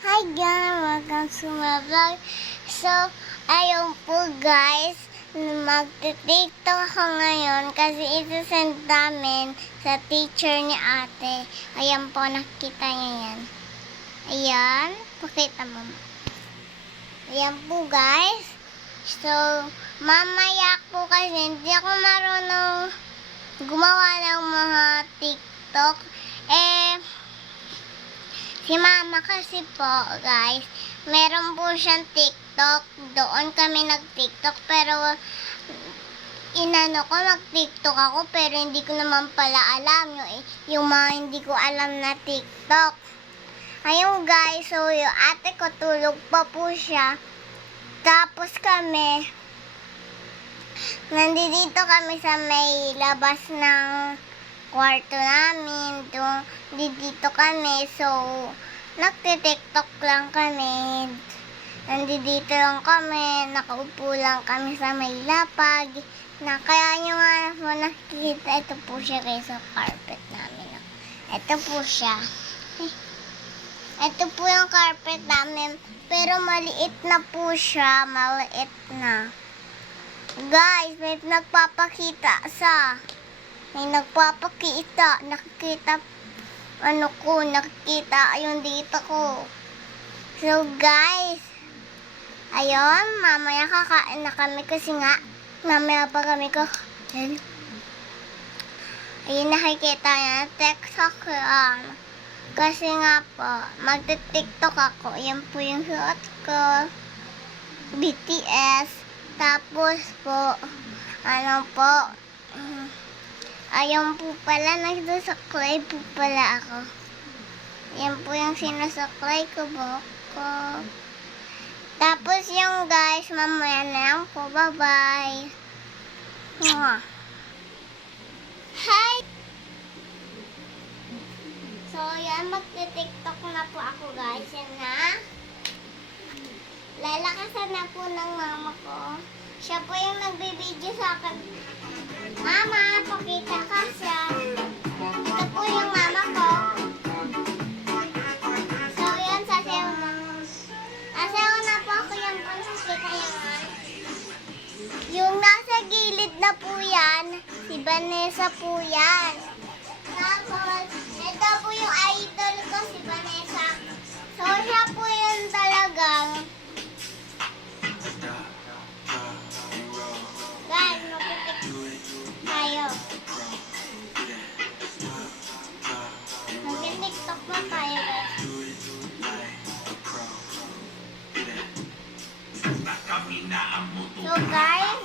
Hi guys! Welcome to my vlog. So, ayun po guys, magti-tiktok ako ngayon kasi isasend namin sa teacher ni ate. Ayan po, nakita niya yan. Ayan, pakita mo. Ayan po guys. So, mamaya po kasi hindi ako marunong gumawa ng mga TikTok. Si mama kasi po, guys, meron po siyang TikTok. Doon kami nag-TikTok, pero inano ko, mag-TikTok ako, pero hindi ko naman pala alam yung mga hindi ko alam na TikTok. Ayun guys, so yung ate ko tulog pa po siya. Tapos kami, nandito kami sa may labas ng kwarto namin. Dito kami, so nagti-tiktok lang kami. Nandito lang kami, nakaupo lang kami sa may lapag. Kaya nyo nga po nakikita, ito po siya guys sa carpet namin. Ito po siya. Ito po yung carpet namin, pero maliit na po siya, maliit na. Guys, may nagpapakita nakikita yung dito ko. So guys, ayun, mamaya kakain na kami kasi nga, mamaya pa kami kakain. Ayun, nakikita niya, TikTok lang. Kasi nga po, magti-TikTok ako. Yan po yung suot ko. BTS. Tapos po, ayun po pala, nagsasaklay po pala ako. Yan po yung sinasaklay ko ko. Tapos yung guys, mamaya na lang po. Bye-bye. Hi! So, yan, magti-TikTok na po ako guys. Yan na. Lalakasan na po ng mama ko. Siya po yung nagbibideo sa akin. Mama, pakita ka siya. Ito po yung mama ko. So, yan, sasayaw na. Sasayaw na po ako yung pansasita yan. Yung nasa gilid na po yan, si Vanessa po yan. Tapos, ito po yung idol ko, si Vanessa. So, siya po yung talagang guys, mag-TikTok tayo. Mag-TikTok na tayo, guys. So, guys,